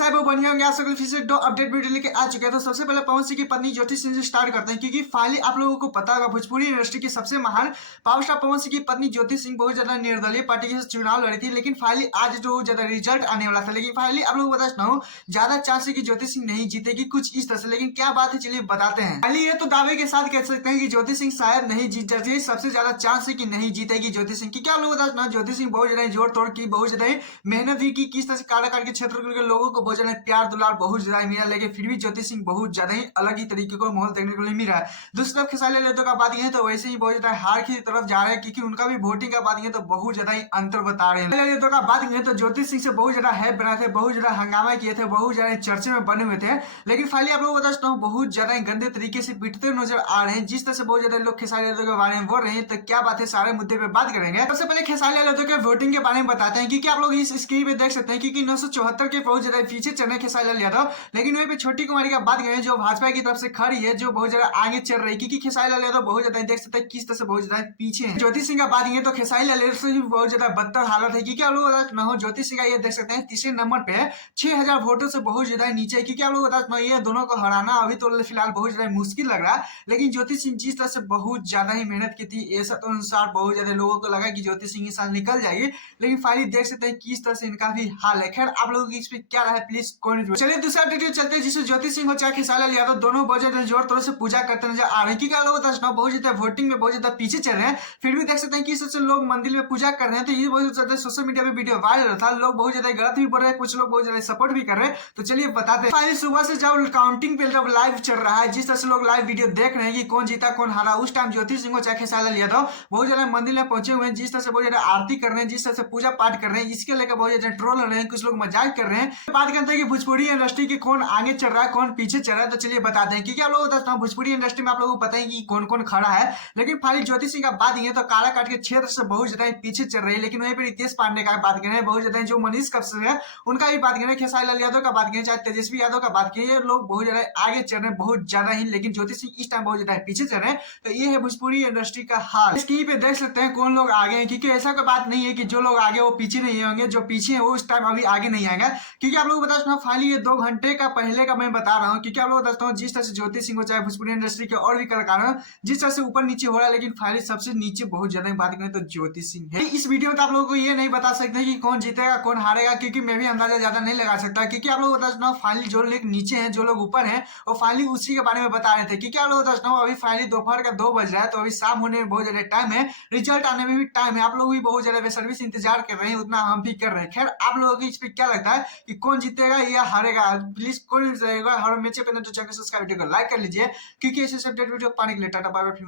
कैसा है वो बढ़िया होंगे। आप फिर से दो अपडेट वीडियो लेके आ चुके हैं। तो सबसे पहले पवन सिंह की पत्नी ज्योति सिंह से स्टार्ट करते हैं, क्योंकि फाइनली आप लोगों को पता होगा भोजपुरी इंडस्ट्री की सबसे महान पावर स्टार पवन सिंह की पत्नी ज्योति सिंह बहुत ज्यादा निर्दलीय पार्टी के चुनाव लड़ी थी, लेकिन फाइनली आज जो ज्यादा रिजल्ट आने वाला था, लेकिन फाइनली आप लोगों को बता हूँ ज्यादा चांस है कि ज्योति सिंह नहीं जीतेगी कुछ इस तरह से। लेकिन क्या बात है चलिए बताते हैं। फाइनली ये तो दावे के साथ कह सकते हैं कि ज्योति सिंह शायद नहीं जीत जाती है। सबसे ज्यादा चांस है कि नहीं जीतेगी ज्योति सिंह की। क्या लोग बता ज्योति सिंह बहुत ज्यादा जोर तोड़ की, बहुत ज्यादा मेहनत भी की, किस तरह से काराकाट के क्षेत्र के लोगों को बहुत ज्यादा प्यार दुलार बहुत ज्यादा मिला, लेकिन फिर भी ज्योति सिंह बहुत ज्यादा ही अलग ही तरीके को माहौल देखने को मिल रहा है। दूसरी तरफ खेसारी यादव का बात यह तो वैसे ही बहुत ज्यादा हार की तरफ जा रहे हैं, क्योंकि उनका भी वोटिंग का बात यह तो बहुत ज्यादा ही अंतर बता रहे हैं। यादव का बात यह तो ज्योति सिंह से बहुत ज्यादा हैप बनाए थे, बहुत ज्यादा हंगामा किए थे, बहुत ज्यादा चर्चे में बने हुए थे, लेकिन फाइनली आप लोग बता सकता हूँ बहुत ज्यादा गंदे तरीके से पिटते नजर आ रहे हैं। जिस तरह से बहुत ज्यादा लोग खेसारी यादव के बारे में बोल रहे हैं, तो क्या बात है सारे मुद्दे पे बात करेंगे। सबसे पहले खेसारी यादव के वोटिंग के बारे में बताते हैं, क्योंकि आप लोग इस स्क्रीन पे देख सकते हैं कि 974 के बहुत ज्यादा पीछे चल रहे खेसारी यादव, लेकिन वहीं पे छोटी कुमारी का बात करें जो भाजपा की तरफ से खड़ी है, जो बहुत ज्यादा आगे चल रही है, क्योंकि खेसारी यादव बहुत ज्यादा देख सकते हैं किस तरह से बहुत ज्यादा पीछे है। ज्योति सिंह का बात करें तो खेसारी यादव से भी बहुत ज्यादा बदतर हालत है, क्योंकि आप लोग न हो ज्योति सिंह का ये देख सकते हैं तीसरे नंबर पे 6000 वोटों से बहुत ज्यादा नीचे है, क्योंकि आप लोग बता ये दोनों को हराना अभी तो फिलहाल बहुत ज्यादा मुश्किल लग रहा है। लेकिन ज्योति सिंह जिस तरह से बहुत ज्यादा ही मेहनत की थी, ऐसा तो अनुसार बहुत ज्यादा लोगों को लगा कि ज्योति सिंह इस साल निकल जाएगी, लेकिन फाइनली देख सकते हैं किस तरह से इनका भी हाल है। खैर आप लोगों की इस पे क्या रहा है प्लीज कमेंट। चलिए दूसरा डिटेल चलते हैं, जिसमें ज्योति सिंह हो चाहे खेसारी यादव दोनों बहुत ज्यादा जोर तौर से पूजा करते नजर आ रहे हैं, क्योंकि लोग बहुत ज्यादा वोटिंग में बहुत ज्यादा पीछे चल रहे हैं, फिर भी देख सकते हैं किस तरह से लोग मंदिर में पूजा कर रहे हैं। तो ये बहुत ज्यादा सोशल मीडिया पे वीडियो वायरल था, लोग बहुत ज्यादा गलत भी बोल रहे हैं, कुछ लोग बहुत ज्यादा सपोर्ट भी कर रहे हैं। तो चलिए बताते हैं। फाइनली सुबह से जब काउंटिंग पे जब लाइव चल रहा है, जिस तरह से लोग लाइव वीडियो देख रहे हैं कि कौन जीता कौन हारा, उस टाइम ज्योति सिंह को चाहे खेसारी यादव बहुत ज्यादा मंदिर में पहुंचे हुए हैं, जिस तरह से बहुत ज्यादा आरती कर रहे हैं, जिस तरह से पूजा पाठ कर रहे हैं, इसके लेकर बहुत ज्यादा ट्रोल हो रहे हैं, कुछ लोग मजाक कर रहे हैं। बात करते हैं कि भोजपुरी इंडस्ट्री के कौन आगे चल रहा है कौन पीछे चल रहा है। तो चलिए बताते हैं, क्योंकि आप लोगों को बताता हूं भोजपुरी इंडस्ट्री में आप लोगों को पता है कि कौन कौन खड़ा है, लेकिन फाइनली ज्योति सिंह का बात ये तो काराकाट के क्षेत्र से बहुत ज्यादा पीछे चल रही है। लेकिन वहीं पर रितेश पांडे का बात करें, बहुत ज्यादा जो मनीष कश्यप है उनका भी बात करें, खेसारी यादव का बात करें, चाहे तेजस्वी यादव का बात करें, लोग बहुत ज्यादा आगे चल रहे हैं बहुत ज्यादा ही, लेकिन ज्योति सिंह इस टाइम बहुत ज्यादा पीछे चल रहे हैं। तो ये है भोजपुरी इंडस्ट्री का हाल। स्क्रीन पे देख सकते हैं कौन लोग आगे हैं, क्योंकि ऐसा कोई बात नहीं है कि जो लोग आगे वो पीछे नहीं होंगे, जो पीछे है वो इस टाइम अभी आगे नहीं आएंगे। क्योंकि आप लोग बता फाइनली ये 2 घंटे का पहले का मैं बता रहा हूँ, क्योंकि आप लोग बताता हूँ जिस तरह से ज्योति सिंह को चाहे भोजपुरी इंडस्ट्री के और भी कलाकार हैं जिस तरह से ऊपर नीचे हो रहा है, लेकिन फाइनली सबसे नीचे बहुत ज्यादा बात करें तो ज्योति सिंह है। इस वीडियो में तो आप लोगों को ये नहीं बता सकते कि कौन जीतेगा कौन हारेगा, क्योंकि मैं भी अंदाजा ज्यादा नहीं लगा सकता, क्योंकि आप लोग बता सकता फाइनली जो लोग नीचे हैं जो लोग ऊपर हैं वो फाइनली उसी के बारे में बता रहे थे। क्योंकि आप लोग बता अभी फाइनली दोपहर का 2 बज रहा है, तो अभी शाम होने में बहुत ज्यादा टाइम है, रिजल्ट आने में भी टाइम है, आप लोग भी बहुत ज्यादा बेसर्विस इंतजार कर रहे हैं, उतना हम भी कर रहे हैं। खैर आप लोगों को इस पे क्या लगता है कि कौन जीतेगा या हारेगा, प्लीज कौन रहेगा हर मैच पे तो चैनल सब्सक्राइब वीडियो को लाइक कर लीजिए, क्योंकि ऐसे अपडेट वीडियो पाने के लिए टाटा बाय बाय।